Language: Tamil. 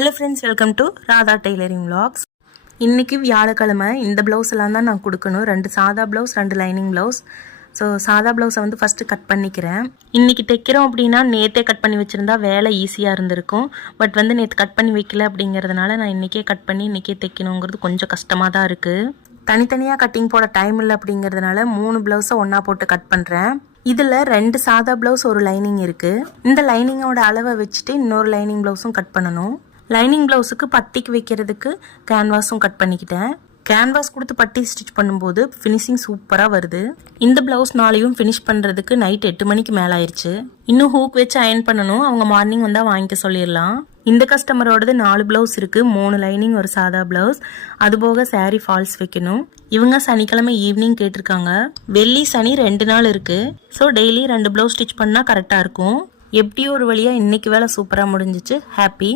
Hello friends, welcome to Radha tailoring vlogs. இன்றைக்கி வியாழக்கிழமை. இந்த ப்ளவுஸ் எல்லாம் தான் நான் கொடுக்கணும். 2 சாதா ப்ளவுஸ், 2 லைனிங் ப்ளவுஸ். ஸோ சாதா ப்ளவுஸை வந்து ஃபஸ்ட்டு கட் பண்ணிக்கிறேன். இன்றைக்கி தைக்கிறோம் அப்படின்னா நேற்றே கட் பண்ணி வச்சுருந்தா வேலை ஈஸியாக இருந்திருக்கும். பட் வந்து நேற்று கட் பண்ணி வைக்கல அப்படிங்கிறதுனால நான் இன்றைக்கே கட் பண்ணி இன்றைக்கே தைக்கணுங்கிறது கொஞ்சம் கஷ்டமாக தான் இருக்குது. தனித்தனியாக கட்டிங் போட டைம் இல்லை அப்படிங்கிறதுனால 3 ப்ளவுஸை ஒன்றா போட்டு கட் பண்ணுறேன். இதில் 2 சாதா ப்ளவுஸ், ஒரு லைனிங் இருக்குது. இந்த லைனிங்கோட அளவை வச்சுட்டு இன்னொரு லைனிங் ப்ளவுஸும் கட் பண்ணணும். லைனிங் ப்ளவுஸுக்கு பட்டிக்கு வைக்கிறதுக்கு கேன்வாஸும் கட் பண்ணிக்கிட்டேன். கேன்வாஸ் கொடுத்து பட்டி ஸ்டிச் பண்ணும்போது ஃபினிஷிங் சூப்பராக வருது. இந்த ப்ளவுஸ் நாளையும் ஃபினிஷ் பண்ணுறதுக்கு நைட் 8 மணிக்கு மேலே ஆயிடுச்சு. இன்னும் ஹூக் வச்சு அயன் பண்ணணும். அவங்க மார்னிங் வந்தால் வாங்கிக்க சொல்லிடலாம். இந்த கஸ்டமரோடது 4 ப்ளவுஸ் இருக்குது. 3 லைனிங், ஒரு சாதா ப்ளவுஸ். அதுபோக சாரீ ஃபால்ஸ் வைக்கணும். இவங்க சனிக்கிழமை ஈவினிங் கேட்டிருக்காங்க. வெள்ளி சனி 2 நாள் இருக்குது. ஸோ டெய்லி 2 ப்ளவுஸ் ஸ்டிச் பண்ணால் கரெக்டாக இருக்கும். எப்படியோ ஒரு வழியாக இன்னைக்கு வேலை சூப்பராக முடிஞ்சிச்சு. ஹாப்பி.